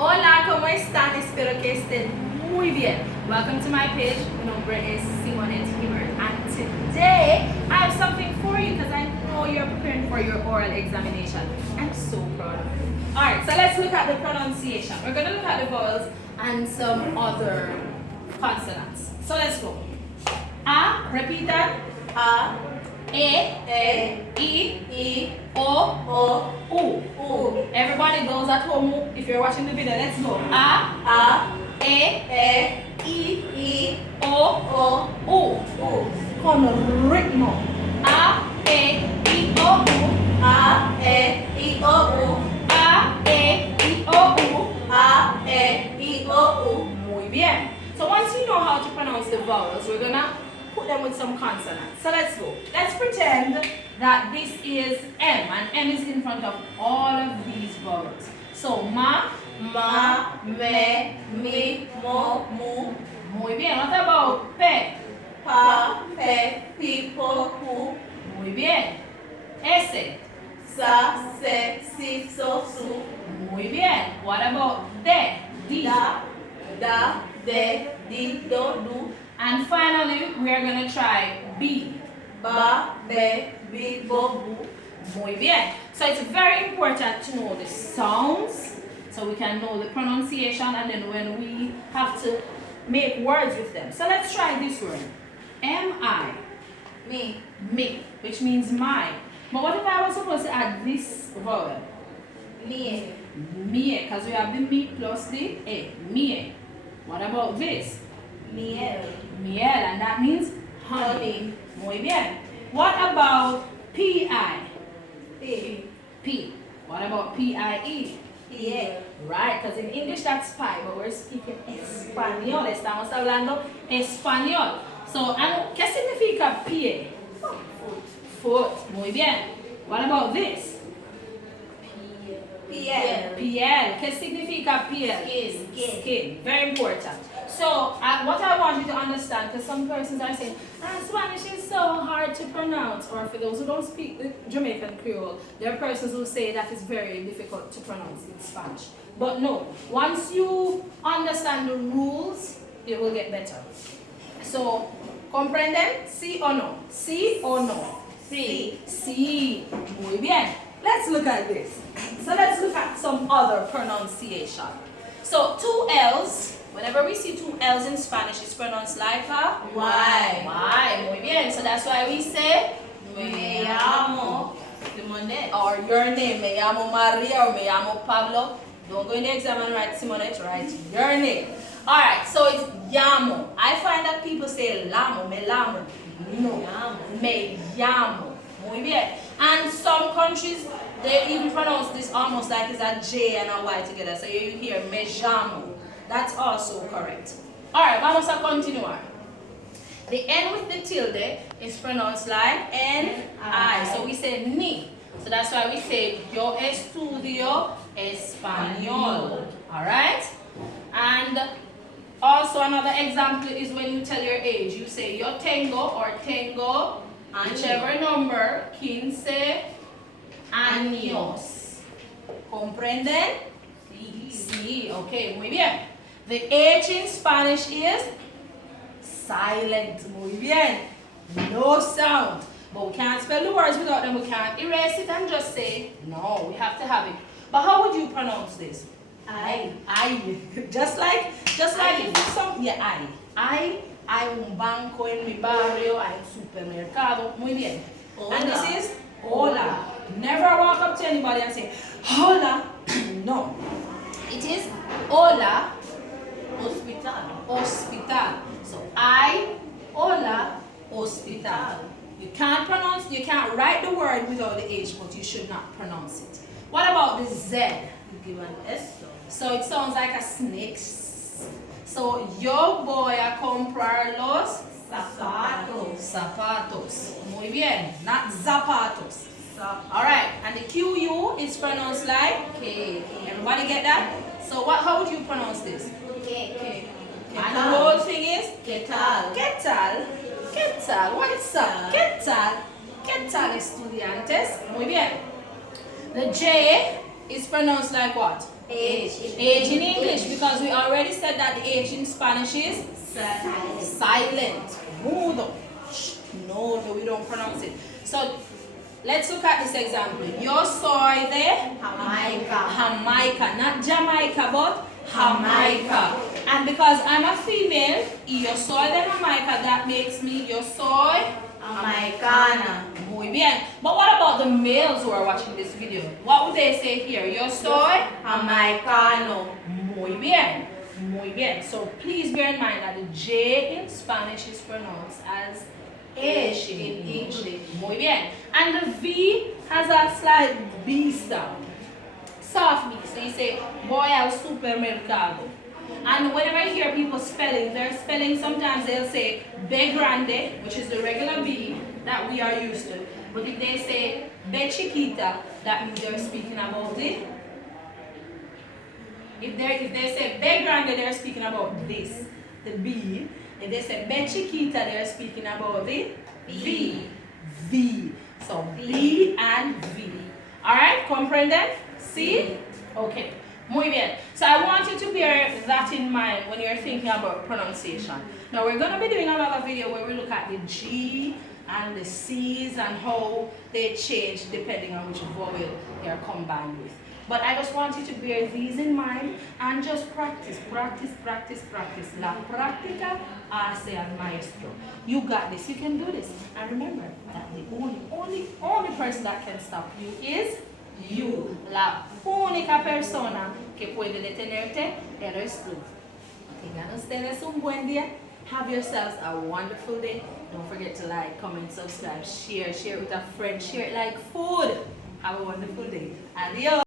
Hola, ¿cómo están? Espero que estén muy bien. Welcome to my page. My number is Simone Hibbert, and today I have something for you because I know you're preparing for your oral examination. I'm so proud of you. Alright, so let's look at the pronunciation. We're going to look at the vowels and some other consonants. So let's go. A, repeat that. A, E, O, U. Everybody, those at home, if you're watching the video, let's go. A, E, O, U. Con ritmo. A, E, O, U. A, E, O, U. A, E, O, U. A, E, O, U. Muy bien. So once you know how to pronounce the vowels, we're gonna put them with some consonants. So let's go. Let's pretend that this is M, and M is in front of all of these vowels. So ma, me, mi, mo, mu. Muy bien. What about pe? Pa, pe, pi, po, pu. Muy bien. S. Sa, se, si, so, su. Muy bien. What about de? Di. Da, de, di, do, du. And finally, we are going to try B. Ba, be, bi, bo, bu. Muy bien. So it's very important to know the sounds so we can know the pronunciation, and then when we have to make words with them. So let's try this word. M-I. Me, which means my. But what if I was supposed to add this vowel? Mie, because we have the me plus the A. Mie. What about this? Miel, and that means honey. Muy bien. What about P-I? P. What about P-I-E? Piel. Right, because in English that's pie, but we're speaking español. Estamos hablando español. So, ¿qué significa pie? Foot. Muy bien. What about this? Piel. ¿Qué significa piel? Skin. Very important. So, what I want you to understand, because some persons are saying, Spanish is so hard to pronounce, or for those who don't speak the Jamaican Creole, there are persons who say that it's very difficult to pronounce in Spanish. But no, once you understand the rules, it will get better. So, ¿comprenden? ¿Sí o no? ¿Sí o no? Sí. Muy bien. Let's look at this. So let's look at some other pronunciation. So 2 L's, whenever we see 2 L's in Spanish, it's pronounced like a Y. Muy bien. So that's why we say Me llamo Simonette. Or your name, Me llamo Maria or Me llamo Pablo. Don't go in the exam and write Simonette, write your name. Alright, so it's llamo. I find that people say lamo, me llamo. No, me llamo. Muy bien. And some countries, they even pronounce this almost like it's a J and a Y together. So you hear me llamo. That's also correct. Alright, vamos a continuar. The N with the tilde is pronounced like N-I. So we say ni. So that's why we say yo estudio español. Alright? And also another example is when you tell your age. You say yo tengo or tengo, whichever number, 15 años. ¿Comprenden? Sí. Okay, muy bien. The H in Spanish is silent. Muy bien. No sound. But we can't spell the words without them. We can't erase it and just say, no, we have to have it. But how would you pronounce this? I. Just like if some, yeah, I. Hay un banco en mi barrio, hay un supermercado. Muy bien. Hola. And this is hola. Never walk up to anybody and say, hola. No. It is hola. Hospital. So hola, hospital. You can't write the word without the H, but you should not pronounce it. What about the Z? You give an S. So it sounds like a snake. So, yo voy a comprar los zapatos. Muy bien, not zapatos. Alright, and the QU is pronounced like K. Everybody get that? So, how would you pronounce this? K. And the whole thing is ¿Qué tal? What is up? ¿Qué tal, estudiantes? Muy bien. The J is pronounced like what? H in English, because we already said that the H in Spanish is silent. Mudo. No, we don't pronounce it. So let's look at this example. Yo soy de Jamaica, not Jamaica, but Jamaica. And because I'm a female, yo soy de Jamaica, that makes me yo soy Jamaicana. Muy bien. But what about the males who are watching this video? What would they say here? Yo soy Jamaicano. Muy bien. Muy bien. So please bear in mind that the J in Spanish is pronounced as H in English. Muy bien. And the V has a slight B sound. Soft B. So you say, voy al supermercado. And whenever I hear people spelling, their spelling, sometimes they'll say B grande, which is the regular B that we are used to. But if they say B chiquita, that means they're speaking about it. If they say B grande, they're speaking about this, the B. If they say B chiquita, they're speaking about the V. V. So B and V. Alright, comprenden? See? Okay. Muy bien. So I want you to bear that in mind when you're thinking about pronunciation. Now we're going to be doing another video where we look at the G and the C's and how they change depending on which vowel they're combined with. But I just want you to bear these in mind and just practice, practice, practice, practice. La práctica hace al maestro. You got this. You can do this. And remember that the only person that can stop you is you. La única persona que puede detenerte eres tú. Tengan ustedes un buen día. Have yourselves a wonderful day. Don't forget to like, comment, subscribe, share it with a friend, share it like food. Have a wonderful day. Adios.